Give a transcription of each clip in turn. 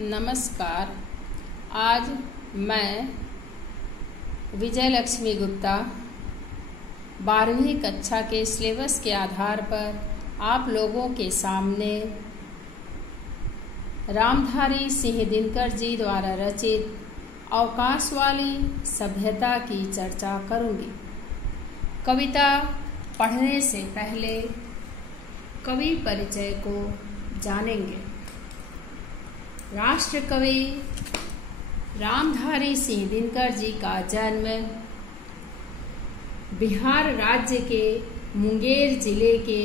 नमस्कार। आज मैं विजय लक्ष्मी गुप्ता 12वीं कक्षा के सिलेबस के आधार पर आप लोगों के सामने रामधारी सिंह दिनकर जी द्वारा रचित अवकाश वाली सभ्यता की चर्चा करूंगी। कविता पढ़ने से पहले कवि परिचय को जानेंगे। राष्ट्र कवि रामधारी सिंह दिनकर जी का जन्म बिहार राज्य के मुंगेर जिले के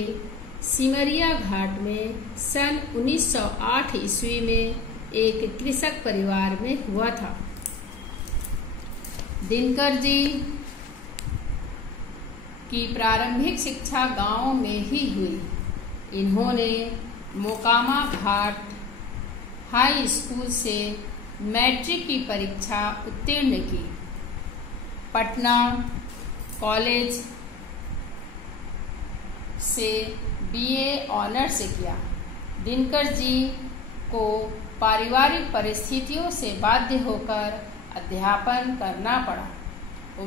सिमरिया घाट में सन 1908 ईस्वी में एक कृषक परिवार में हुआ था। दिनकर जी की प्रारंभिक शिक्षा गांव में ही हुई। इन्होंने मोकामा घाट हाई स्कूल से मैट्रिक की परीक्षा उत्तीर्ण की। पटना कॉलेज से बीए ऑनर्स किया। दिनकर जी को पारिवारिक परिस्थितियों से बाध्य होकर अध्यापन करना पड़ा।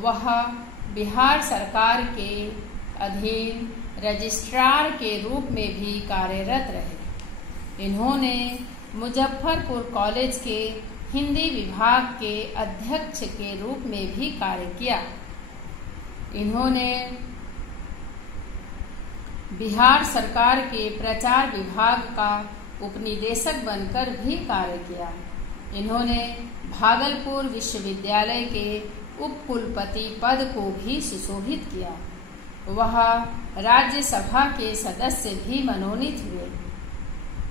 वह बिहार सरकार के अधीन रजिस्ट्रार के रूप में भी कार्यरत रहे। इन्होंने मुजफ्फरपुर कॉलेज के हिंदी विभाग के अध्यक्ष के रूप में भी कार्य किया। इन्होंने बिहार सरकार के प्रचार विभाग का उपनिदेशक बनकर भी कार्य किया। इन्होंने भागलपुर विश्वविद्यालय के उपकुलपति पद को भी सुशोभित किया। वह राज्यसभा के सदस्य भी मनोनीत हुए।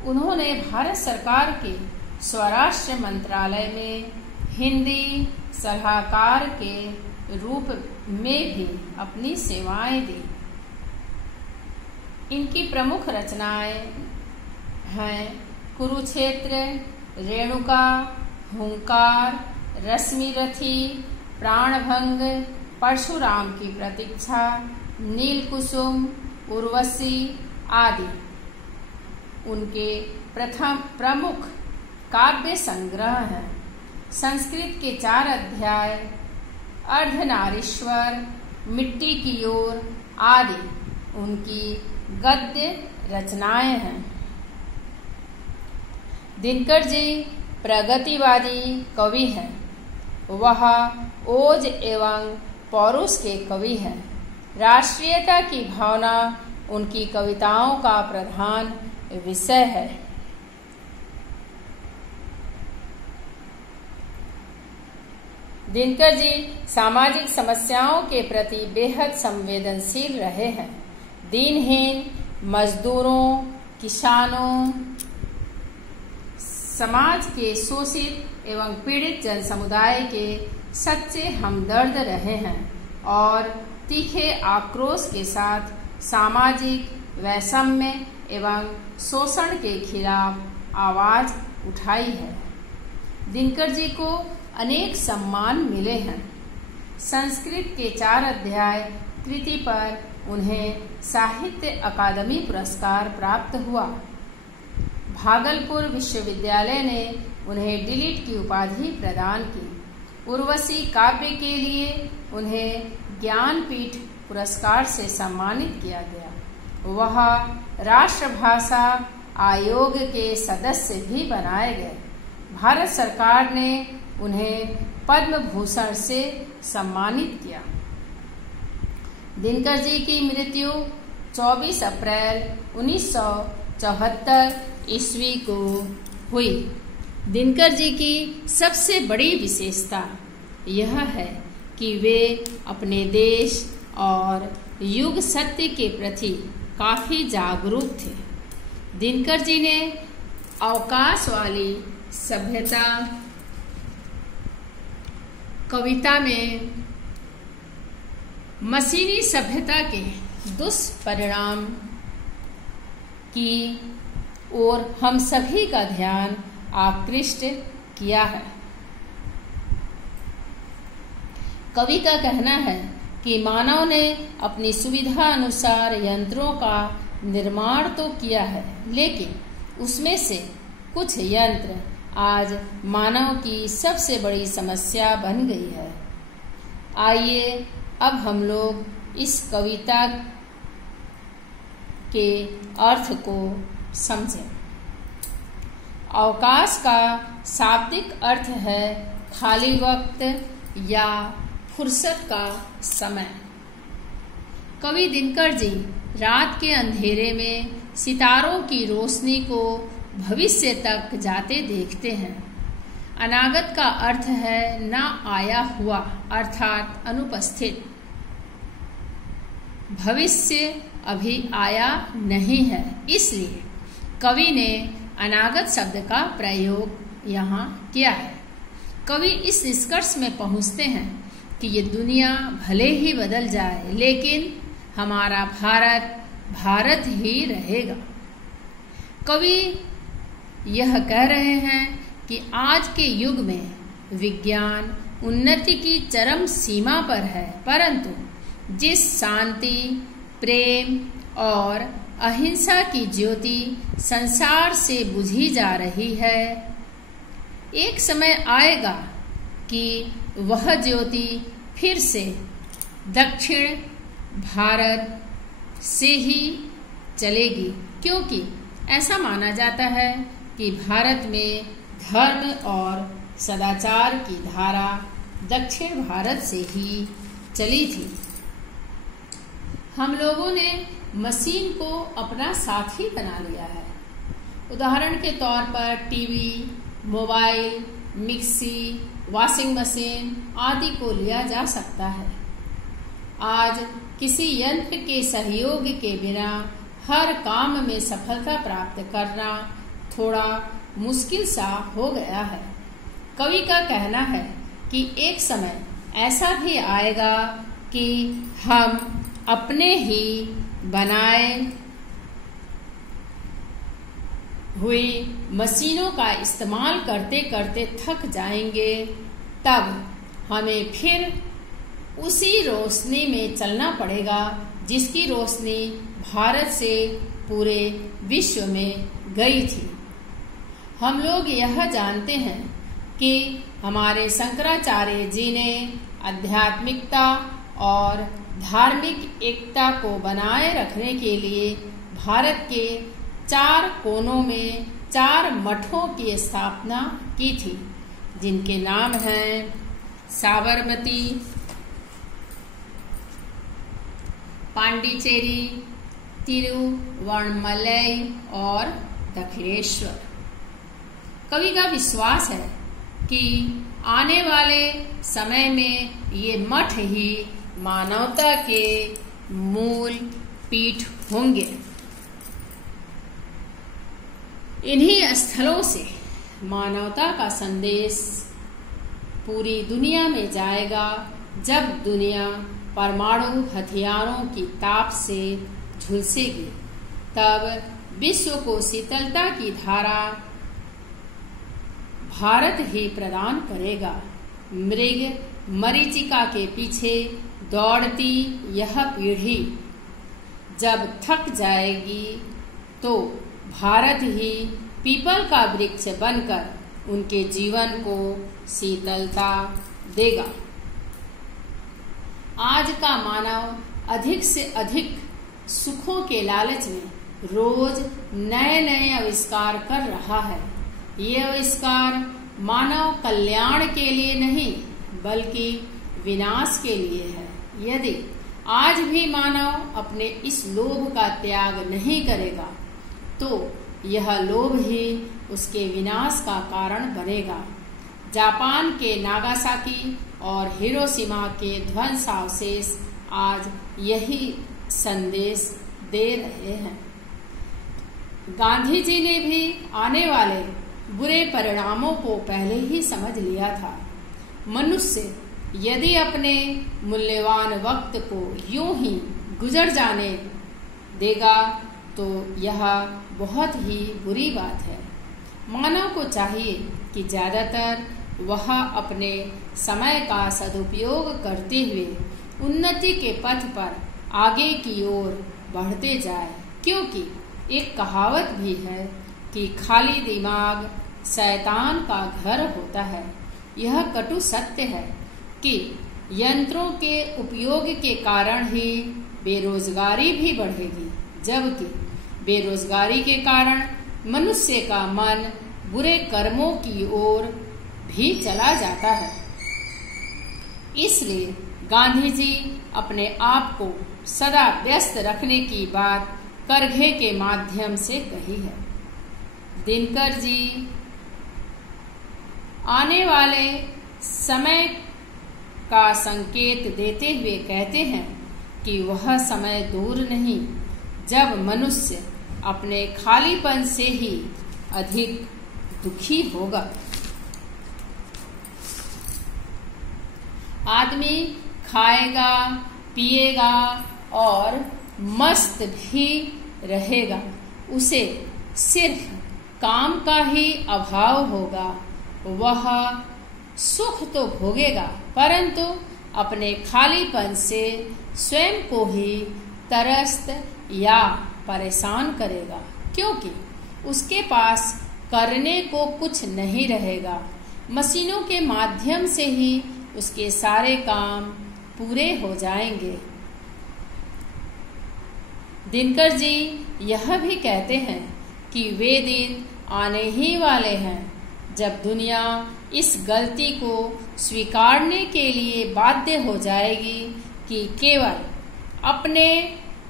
उन्होंने भारत सरकार के स्वराष्ट्र मंत्रालय में हिंदी सलाहकार के रूप में भी अपनी सेवाएं दी। इनकी प्रमुख रचनाएं हैं कुरुक्षेत्र, रेणुका, हुंकार, रश्मिरथी, प्राणभंग, परशुराम की प्रतीक्षा, नीलकुसुम, उर्वशी आदि। उनके प्रथम प्रमुख काव्य संग्रह हैं। संस्कृत के 4 अध्याय, अर्धनारीश्वर, मिट्टी की ओर आदि उनकी गद्य रचनाएं हैं। दिनकर जी प्रगतिवादी कवि हैं। वह ओज एवं पौरुष के कवि हैं। राष्ट्रीयता की भावना उनकी कविताओं का प्रधान विषय है। दिनकर जी सामाजिक समस्याओं के प्रति बेहद संवेदनशील रहे हैं। दीनहीन मजदूरों, किसानों, समाज के शोषित एवं पीड़ित जन समुदाय के सच्चे हमदर्द रहे हैं और तीखे आक्रोश के साथ सामाजिक वैषम्य एवं शोषण के खिलाफ आवाज उठाई है। दिनकर जी को अनेक सम्मान मिले हैं। संस्कृत के 4 अध्याय कृति पर उन्हें साहित्य अकादमी पुरस्कार प्राप्त हुआ। भागलपुर विश्वविद्यालय ने उन्हें डिलीट की उपाधि प्रदान की। उर्वशी काव्य के लिए उन्हें ज्ञानपीठ पुरस्कार से सम्मानित किया गया। वह राष्ट्रभाषा आयोग के सदस्य भी बनाए गए। भारत सरकार ने उन्हें पद्म भूषण से सम्मानित किया। दिनकर जी की मृत्यु 24 अप्रैल 1974 ईस्वी को हुई। दिनकर जी की सबसे बड़ी विशेषता यह है कि वे अपने देश और युग सत्य के प्रति काफी जागरूक थे। दिनकर जी ने अवकाश वाली सभ्यता कविता में मशीनी सभ्यता के दुष्परिणाम की ओर हम सभी का ध्यान आकृष्ट किया है। कवि का कहना है कि मानव ने अपनी सुविधा अनुसार यंत्रों का निर्माण तो किया है, लेकिन उसमें से कुछ यंत्र आज मानव की सबसे बड़ी समस्या बन गई है। आइए अब हम लोग इस कविता के अर्थ को समझें। अवकाश का शाब्दिक अर्थ है खाली वक्त या फुर्सत का समय। कवि दिनकर जी रात के अंधेरे में सितारों की रोशनी को भविष्य तक जाते देखते हैं। अनागत का अर्थ है ना आया हुआ अर्थात अनुपस्थित। भविष्य अभी आया नहीं है, इसलिए कवि ने अनागत शब्द का प्रयोग यहाँ किया है। कवि इस निष्कर्ष में पहुँचते हैं कि ये दुनिया भले ही बदल जाए, लेकिन हमारा भारत भारत ही रहेगा। कवि यह कह रहे हैं कि आज के युग में विज्ञान उन्नति की चरम सीमा पर है, परंतु जिस शांति, प्रेम और अहिंसा की ज्योति संसार से बुझी जा रही है, एक समय आएगा कि वह ज्योति फिर से दक्षिण भारत से ही चलेगी, क्योंकि ऐसा माना जाता है कि भारत में धर्म और सदाचार की धारा दक्षिण भारत से ही चली थी। हम लोगों ने मशीन को अपना साथी बना लिया है। उदाहरण के तौर पर TV, mobile, mixie, washing machine आदि को लिया जा सकता है। आज किसी यंत्र के सहयोग के बिना हर काम में सफलता प्राप्त करना थोड़ा मुश्किल सा हो गया है। कवि का कहना है कि एक समय ऐसा भी आएगा कि हम अपने ही बनाए हुई मशीनों का इस्तेमाल करते करते थक जाएंगे, तब हमें फिर उसी रोशनी में चलना पड़ेगा जिसकी रोशनी भारत से पूरे विश्व में गई थी। हम लोग यह जानते हैं कि हमारे शंकराचार्य जी ने आध्यात्मिकता और धार्मिक एकता को बनाए रखने के लिए भारत के 4 कोनों में 4 मठों की स्थापना की थी, जिनके नाम हैं साबरमती, पांडिचेरी, तिरुवण्णमलई और दक्षिणेश्वर। कवि का विश्वास है कि आने वाले समय में ये मठ ही मानवता के मूल पीठ होंगे। इन्हीं स्थलों से मानवता का संदेश पूरी दुनिया में जाएगा। जब दुनिया परमाणु हथियारों की ताप से झुलसेगी, तब विश्व को शीतलता की धारा भारत ही प्रदान करेगा। मृग मरीचिका के पीछे दौड़ती यह पीढ़ी जब थक जाएगी, तो भारत ही पीपल का वृक्ष बनकर उनके जीवन को शीतलता देगा। आज का मानव अधिक से अधिक सुखों के लालच में रोज नए नए आविष्कार कर रहा है। ये आविष्कार मानव कल्याण के लिए नहीं, बल्कि विनाश के लिए है। यदि आज भी मानव अपने इस लोभ का त्याग नहीं करेगा, तो यह लोभ ही उसके विनाश का कारण बनेगा। जापान के नागासाकी और हिरोशिमा के ध्वंसावशेष आज यही संदेश दे रहे हैं। गांधी जी ने भी आने वाले बुरे परिणामों को पहले ही समझ लिया था। मनुष्य यदि अपने मूल्यवान वक्त को यूं ही गुजर जाने देगा, तो यह बहुत ही बुरी बात है। मानव को चाहिए कि ज्यादातर वह अपने समय का सदुपयोग करते हुए उन्नति के पथ पर आगे की ओर बढ़ते जाए, क्योंकि एक कहावत भी है कि खाली दिमाग शैतान का घर होता है। यह कटु सत्य है कि यंत्रों के उपयोग के कारण ही बेरोजगारी भी बढ़ेगी, जबकि बेरोजगारी के कारण मनुष्य का मन बुरे कर्मों की ओर भी चला जाता है। इसलिए गांधी जी अपने आप को सदा व्यस्त रखने की बात करघे के माध्यम से कही है। दिनकर जी आने वाले समय का संकेत देते हुए कहते हैं कि वह समय दूर नहीं जब मनुष्य अपने खालीपन से ही अधिक दुखी होगा। आदमी खाएगा, पिएगा और मस्त भी रहेगा, उसे सिर्फ काम का ही अभाव होगा। वह सुख तो भोगेगा परंतु अपने खालीपन से स्वयं को ही त्रस्त या परेशान करेगा, क्योंकि उसके पास करने को कुछ नहीं रहेगा। मशीनों के माध्यम से ही उसके सारे काम पूरे हो जाएंगे। दिनकर जी यह भी कहते हैं कि वे दिन आने ही वाले हैं जब दुनिया इस गलती को स्वीकारने के लिए बाध्य हो जाएगी कि केवल अपने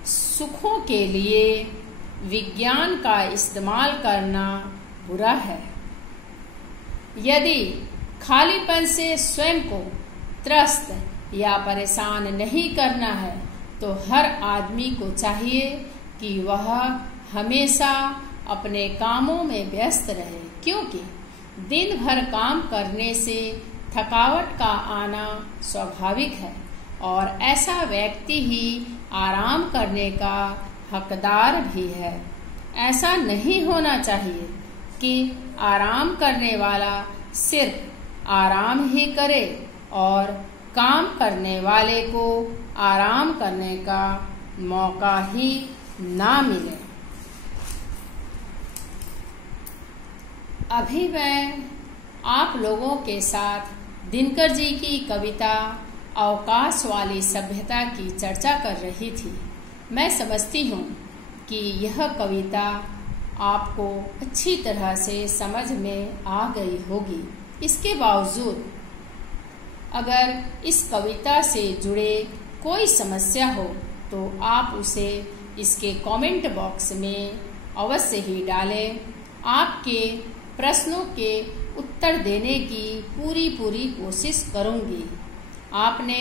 सुखों के लिए विज्ञान का इस्तेमाल करना बुरा है। यदि खालीपन से स्वयं को त्रस्त या परेशान नहीं करना है तो हर आदमी को चाहिए कि वह हमेशा अपने कामों में व्यस्त रहे, क्योंकि दिन भर काम करने से थकावट का आना स्वाभाविक है और ऐसा व्यक्ति ही आराम करने का हकदार भी है। ऐसा नहीं होना चाहिए कि आराम करने वाला सिर्फ आराम ही करे और काम करने वाले को आराम करने का मौका ही ना मिले। अभी मैं आप लोगों के साथ दिनकर जी की कविता अवकाश वाली सभ्यता की चर्चा कर रही थी। मैं समझती हूँ कि यह कविता आपको अच्छी तरह से समझ में आ गई होगी। इसके बावजूद अगर इस कविता से जुड़े कोई समस्या हो तो आप उसे इसके कमेंट बॉक्स में अवश्य ही डालें। आपके प्रश्नों के उत्तर देने की पूरी कोशिश करूंगी। आपने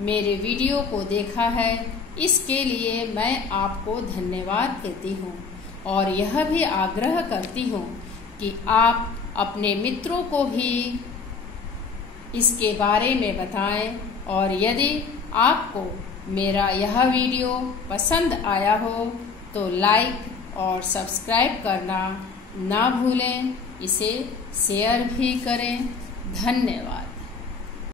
मेरे वीडियो को देखा है, इसके लिए मैं आपको धन्यवाद देती हूँ और यह भी आग्रह करती हूँ कि आप अपने मित्रों को भी इसके बारे में बताएं और यदि आपको मेरा यह वीडियो पसंद आया हो तो लाइक और सब्सक्राइब करना ना भूलें। इसे शेयर भी करें। धन्यवाद।